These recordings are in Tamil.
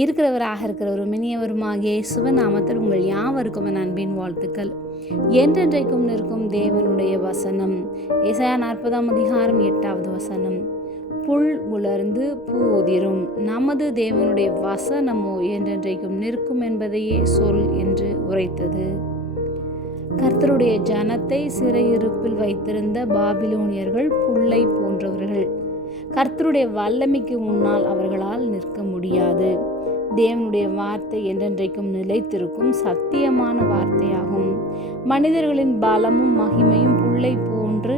இருக்கிறவராக இருக்கிறவரும் இனியவருமாகிய இயேசுவின் நாமத்தில் உங்கள் யாவருக்கும் என் அன்பின் வாழ்த்துக்கள். என்றென்றைக்கும் நிற்கும் தேவனுடைய வசனம் ஏசாயா 40:8 வசனம். புல் உலர்ந்து பூ உதிரும், நமது தேவனுடைய வசனமோ என்றென்றைக்கும் நிற்கும் என்பதையே சொல் என்று உரைத்தது. கர்த்தருடைய ஜனத்தை சிறையிருப்பில் வைத்திருந்த பாபிலோனியர்கள் புல்லை போன்றவர்கள். கர்த்தருடைய வல்லமைக்கு முன்னால் அவர்களால் நிற்க முடியாது. தேவனுடைய வார்த்தை என்றென்றைக்கும் நிலைத்திருக்கும் சத்தியமான வார்த்தையாகும். மனிதர்களின் பலமும் மகிமையும் புல்லை போன்று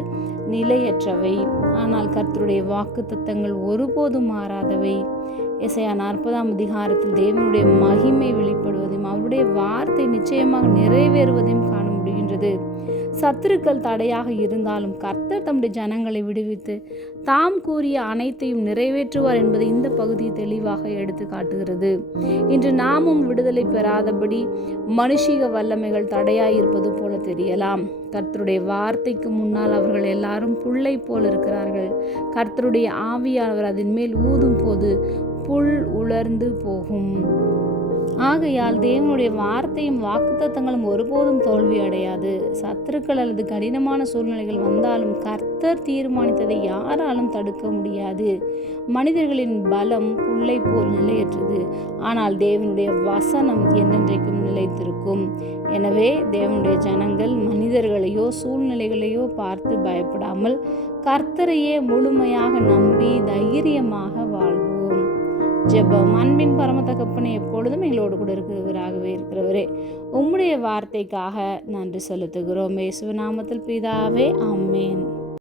நிலையற்றவை. ஆனால் கர்த்தருடைய வாக்குத்தத்தங்கள் ஒருபோதும் மாறாதவை. ஏசாயா 40 தேவனுடைய மகிமை வெளிப்படுவதையும் அவருடைய வார்த்தை நிச்சயமாக நிறைவேறுவதையும் காண முடிகின்றது. சத்துருக்கள் தடையாக இருந்தாலும் கர்த்தர் தம்முடைய ஜனங்களை விடுவித்து தாம் கூறிய அனைத்தையும் நிறைவேற்றுவார் என்பதை இந்த பகுதி தெளிவாக எடுத்து காட்டுகிறது. இன்று நாமும் விடுதலை பெறாதபடி மனுஷிக வல்லமைகள் தடையாயிருப்பது போல தெரியலாம். கர்த்தருடைய வார்த்தைக்கு முன்னால் அவர்கள் எல்லாரும் புல்லை போல் இருக்கிறார்கள். கர்த்தருடைய ஆவியானவர் அதன் மேல் ஊதும் போது புல் உலர்ந்து போகும். ஆகையால் தேவனுடைய வார்த்தையும் வாக்குத்தத்தங்களும் ஒருபோதும் தோல்வி அடையாது. சத்துருக்கள் அல்லது கடினமான சூழ்நிலைகள் வந்தாலும் கர்த்தர் தீர்மானித்ததை யாராலும் தடுக்க முடியாது. மனிதர்களின் பலம் புல்லை போல் நிலையற்றது, ஆனால் தேவனுடைய வசனம் என்றென்றைக்கும் நிலைத்திருக்கும். எனவே தேவனுடைய ஜனங்கள் மனிதர்களையோ சூழ்நிலைகளையோ பார்த்து பயப்படாமல் கர்த்தரையே முழுமையாக நம்பி தைரியமாக வாழ்வோம். ஜெபம். அன்பின் பரம தகப்பனே, எப்பொழுதும் எங்களோடு கூட இருக்கிறவரே, உம்முடைய வார்த்தைக்காக நன்றி செலுத்துகிறோம். இயேசுவின் நாமத்தில் பிதாவே, ஆமென்.